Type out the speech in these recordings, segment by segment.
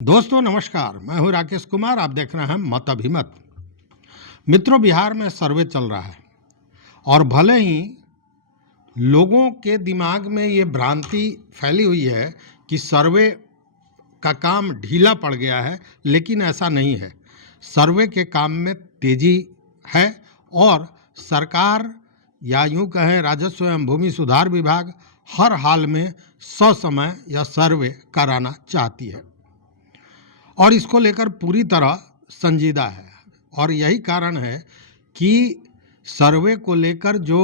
दोस्तों नमस्कार, मैं हूं राकेश कुमार। आप देख रहे हैं मत अभिमत। मित्रों, बिहार में सर्वे चल रहा है और भले ही लोगों के दिमाग में ये भ्रांति फैली हुई है कि सर्वे का काम ढीला पड़ गया है, लेकिन ऐसा नहीं है। सर्वे के काम में तेजी है और सरकार या यूं कहें राजस्व एवं भूमि सुधार विभाग हर हाल में ससमय यह सर्वे कराना चाहती है और इसको लेकर पूरी तरह संजीदा है। और यही कारण है कि सर्वे को लेकर जो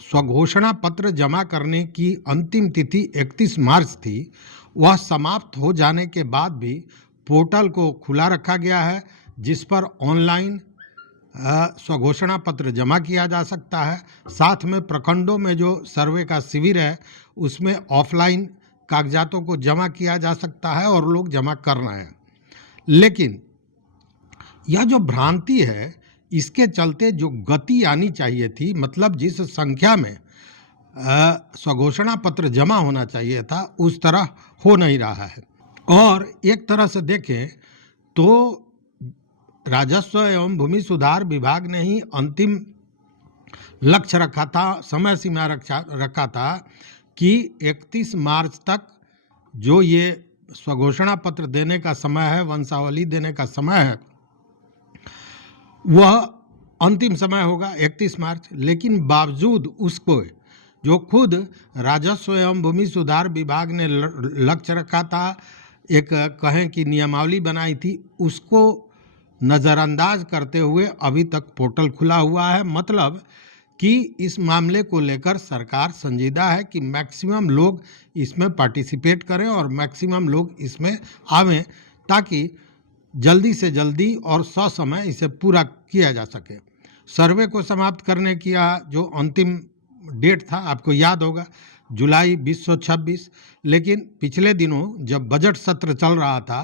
स्वघोषणा पत्र जमा करने की अंतिम तिथि 31 मार्च थी, वह समाप्त हो जाने के बाद भी पोर्टल को खुला रखा गया है, जिस पर ऑनलाइन स्वघोषणा पत्र जमा किया जा सकता है। साथ में प्रखंडों में जो सर्वे का शिविर है, उसमें ऑफलाइन कागजातों को जमा किया जा सकता है और लोग जमा कर रहे हैं। लेकिन यह जो भ्रांति है, इसके चलते जो गति आनी चाहिए थी, मतलब जिस संख्या में स्वघोषणा पत्र जमा होना चाहिए था, उस तरह हो नहीं रहा है। और एक तरह से देखें तो राजस्व एवं भूमि सुधार विभाग ने ही अंतिम लक्ष्य रखा था, समय सीमा रखा था कि 31 मार्च तक जो ये स्वघोषणा पत्र देने का समय है, वंशावली देने का समय है, वह अंतिम समय होगा 31 मार्च। लेकिन बावजूद उसको जो खुद राजस्व एवं भूमि सुधार विभाग ने लक्ष्य रखा था, एक कहें कि नियमावली बनाई थी, उसको नज़रअंदाज करते हुए अभी तक पोर्टल खुला हुआ है। मतलब कि इस मामले को लेकर सरकार संजीदा है कि मैक्सिमम लोग इसमें पार्टिसिपेट करें और मैक्सिमम लोग इसमें आवें, ताकि जल्दी से जल्दी और ससमय इसे पूरा किया जा सके। सर्वे को समाप्त करने की जो अंतिम डेट था, आपको याद होगा, जुलाई 2026। लेकिन पिछले दिनों जब बजट सत्र चल रहा था,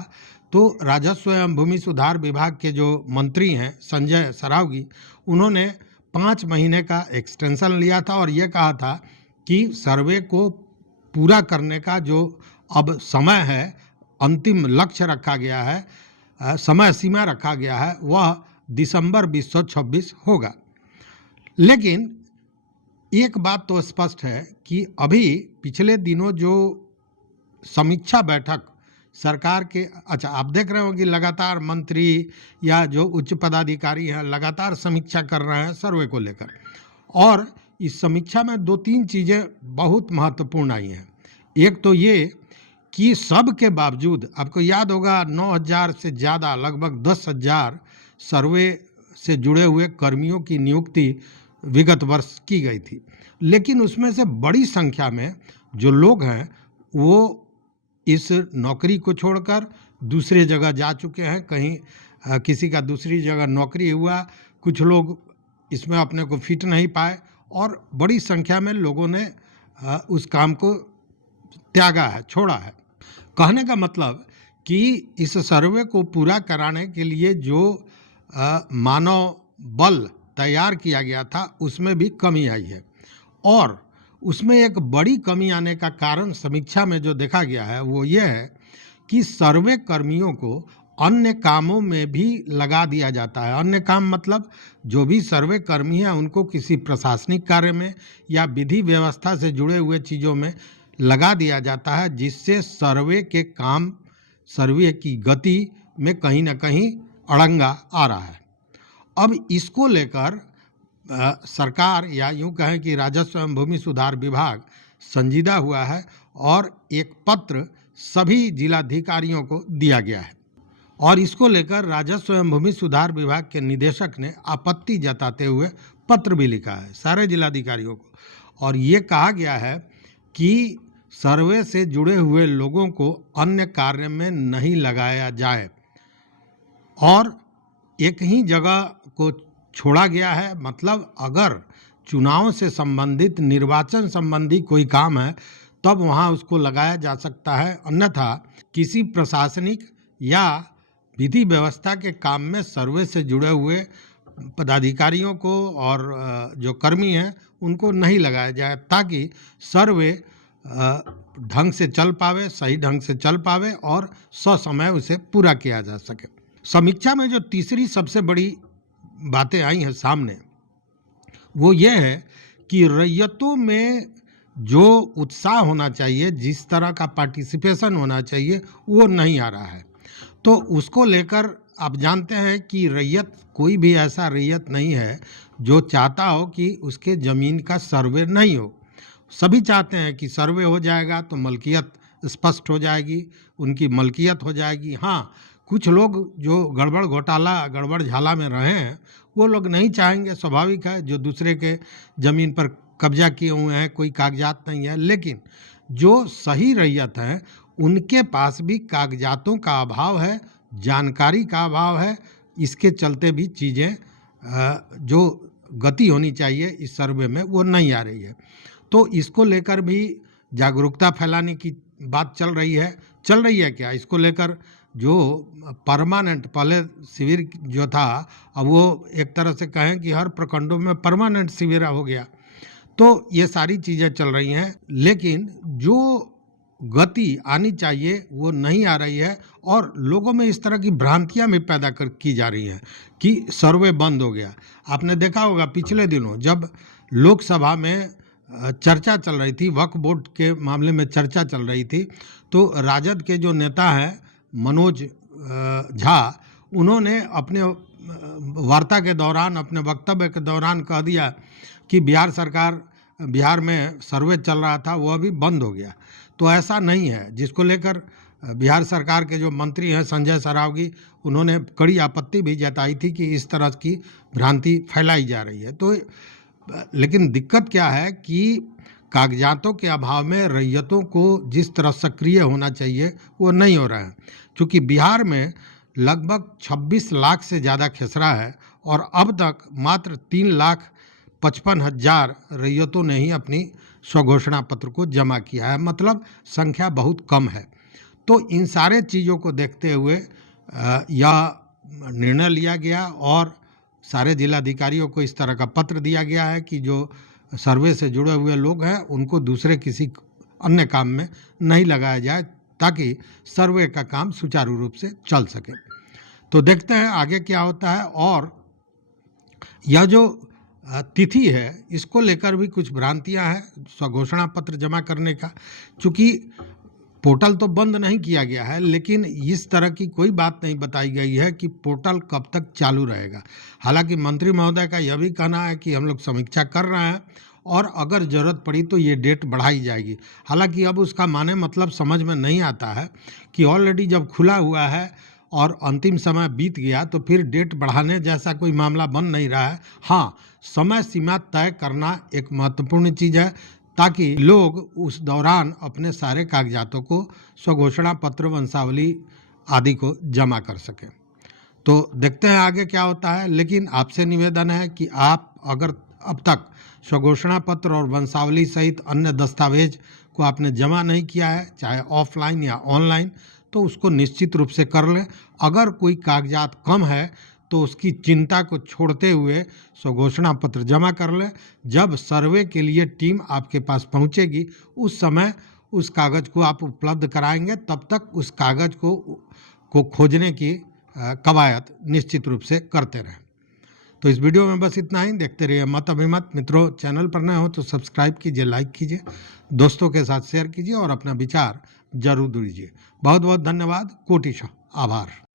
तो राजस्व एवं भूमि सुधार विभाग के जो मंत्री हैं संजय सरावगी, उन्होंने 5 महीने का एक्सटेंशन लिया था और ये कहा था कि सर्वे को पूरा करने का जो अब समय है, अंतिम लक्ष्य रखा गया है, समय सीमा रखा गया है, वह दिसंबर 2026 होगा। लेकिन एक बात तो स्पष्ट है कि अभी पिछले दिनों जो समीक्षा बैठक सरकार के, अच्छा आप देख रहे हो कि लगातार मंत्री या जो उच्च पदाधिकारी हैं लगातार समीक्षा कर रहे हैं सर्वे को लेकर, और इस समीक्षा में 2-3 चीज़ें बहुत महत्वपूर्ण आई हैं। एक तो ये कि सब के बावजूद, आपको याद होगा 9,000 से ज़्यादा, लगभग 10,000 सर्वे से जुड़े हुए कर्मियों की नियुक्ति विगत वर्ष की गई थी, लेकिन उसमें से बड़ी संख्या में जो लोग हैं वो इस नौकरी को छोड़कर दूसरे जगह जा चुके हैं। कहीं किसी का दूसरी जगह नौकरी हुआ, कुछ लोग इसमें अपने को फिट नहीं पाए और बड़ी संख्या में लोगों ने उस काम को त्यागा है, छोड़ा है। कहने का मतलब कि इस सर्वे को पूरा कराने के लिए जो मानव बल तैयार किया गया था, उसमें भी कमी आई है। और उसमें एक बड़ी कमी आने का कारण समीक्षा में जो देखा गया है वो ये है कि सर्वे कर्मियों को अन्य कामों में भी लगा दिया जाता है। अन्य काम मतलब जो भी सर्वे कर्मी हैं उनको किसी प्रशासनिक कार्य में या विधि व्यवस्था से जुड़े हुए चीज़ों में लगा दिया जाता है, जिससे सर्वे के काम, सर्वे की गति में कहीं ना कहीं अड़ंगा आ रहा है। अब इसको लेकर सरकार या यूं कहें कि राजस्व एवं भूमि सुधार विभाग संजीदा हुआ है और एक पत्र सभी जिलाधिकारियों को दिया गया है। और इसको लेकर राजस्व एवं भूमि सुधार विभाग के निदेशक ने आपत्ति जताते हुए पत्र भी लिखा है सारे जिलाधिकारियों को, और ये कहा गया है कि सर्वे से जुड़े हुए लोगों को अन्य कार्य में नहीं लगाया जाए और एक ही जगह को छोड़ा गया है। मतलब अगर चुनाव से संबंधित, निर्वाचन संबंधी कोई काम है तब वहाँ उसको लगाया जा सकता है, अन्यथा किसी प्रशासनिक या विधि व्यवस्था के काम में सर्वे से जुड़े हुए पदाधिकारियों को और जो कर्मी हैं उनको नहीं लगाया जाए, ताकि सर्वे ढंग से चल पावे, सही ढंग से चल पावे और ससमय उसे पूरा किया जा सके। समीक्षा में जो तीसरी सबसे बड़ी बातें आई हैं सामने, वो ये है कि रैयतों में जो उत्साह होना चाहिए, जिस तरह का पार्टिसिपेशन होना चाहिए, वो नहीं आ रहा है। तो उसको लेकर आप जानते हैं कि रैयत, कोई भी ऐसा रैयत नहीं है जो चाहता हो कि उसके ज़मीन का सर्वे नहीं हो। सभी चाहते हैं कि सर्वे हो जाएगा तो मलकियत स्पष्ट हो जाएगी, उनकी मलकियत हो जाएगी। हाँ, कुछ लोग जो गड़बड़ घोटाला, गड़बड़ झाला में रहे हैं, वो लोग नहीं चाहेंगे, स्वाभाविक है, जो दूसरे के ज़मीन पर कब्जा किए हुए हैं, कोई कागजात नहीं है। लेकिन जो सही रैयत हैं, उनके पास भी कागजातों का अभाव है, जानकारी का अभाव है। इसके चलते भी चीज़ें जो गति होनी चाहिए इस सर्वे में, वो नहीं आ रही है। तो इसको लेकर भी जागरूकता फैलाने की बात चल रही है क्या? इसको लेकर जो परमानेंट, पहले शिविर जो था, अब वो एक तरह से कहें कि हर प्रखंडों में परमानेंट शिविर हो गया। तो ये सारी चीज़ें चल रही हैं, लेकिन जो गति आनी चाहिए वो नहीं आ रही है और लोगों में इस तरह की भ्रांतियां भी पैदा की जा रही हैं कि सर्वे बंद हो गया। आपने देखा होगा पिछले दिनों जब लोकसभा में चर्चा चल रही थी, वक्फ बोर्ड के मामले में चर्चा चल रही थी, तो राजद के जो नेता हैं मनोज झा, उन्होंने अपने वार्ता के दौरान, अपने वक्तव्य के दौरान कह दिया कि बिहार में सर्वे चल रहा था, वो अभी बंद हो गया। तो ऐसा नहीं है, जिसको लेकर बिहार सरकार के जो मंत्री हैं संजय सरावगी, उन्होंने कड़ी आपत्ति भी जताई थी कि इस तरह की भ्रांति फैलाई जा रही है। तो लेकिन दिक्कत क्या है कि कागजातों के अभाव में रैयतों को जिस तरह सक्रिय होना चाहिए वो नहीं हो रहा है। क्योंकि बिहार में लगभग 26 लाख से ज़्यादा खेसरा है और अब तक मात्र 3,55,000 रैयतों ने ही अपनी स्वघोषणा पत्र को जमा किया है, मतलब संख्या बहुत कम है। तो इन सारे चीज़ों को देखते हुए यह निर्णय लिया गया और सारे जिलाधिकारियों को इस तरह का पत्र दिया गया है कि जो सर्वे से जुड़े हुए लोग हैं उनको दूसरे किसी अन्य काम में नहीं लगाया जाए, ताकि सर्वे का काम सुचारू रूप से चल सके। तो देखते हैं आगे क्या होता है। और यह जो तिथि है, इसको लेकर भी कुछ भ्रांतियां हैं स्वघोषणा पत्र जमा करने का। चूँकि पोर्टल तो बंद नहीं किया गया है, लेकिन इस तरह की कोई बात नहीं बताई गई है कि पोर्टल कब तक चालू रहेगा। हालांकि मंत्री महोदय का यह भी कहना है कि हम लोग समीक्षा कर रहे हैं और अगर ज़रूरत पड़ी तो ये डेट बढ़ाई जाएगी। हालांकि अब उसका माने मतलब समझ में नहीं आता है कि ऑलरेडी जब खुला हुआ है और अंतिम समय बीत गया तो फिर डेट बढ़ाने जैसा कोई मामला बन नहीं रहा है। हाँ, समय सीमा तय करना एक महत्वपूर्ण चीज़ है, ताकि लोग उस दौरान अपने सारे कागजातों को, स्वघोषणा पत्र, वंशावली आदि को जमा कर सकें। तो देखते हैं आगे क्या होता है। लेकिन आपसे निवेदन है कि आप अगर अब तक स्वघोषणा पत्र और वंशावली सहित अन्य दस्तावेज को आपने जमा नहीं किया है, चाहे ऑफलाइन या ऑनलाइन, तो उसको निश्चित रूप से कर लें। अगर कोई कागजात कम है तो उसकी चिंता को छोड़ते हुए स्वघोषणा पत्र जमा कर लें। जब सर्वे के लिए टीम आपके पास पहुंचेगी, उस समय उस कागज़ को आप उपलब्ध कराएंगे, तब तक उस कागज़ को खोजने की कवायद निश्चित रूप से करते रहें। तो इस वीडियो में बस इतना ही। देखते रहिए मत अभिमत। मित्रों, चैनल पर नए हो तो सब्सक्राइब कीजिए, लाइक कीजिए, दोस्तों के साथ शेयर कीजिए और अपना विचार जरूर दीजिए। बहुत बहुत धन्यवाद, कोटिशः आभार।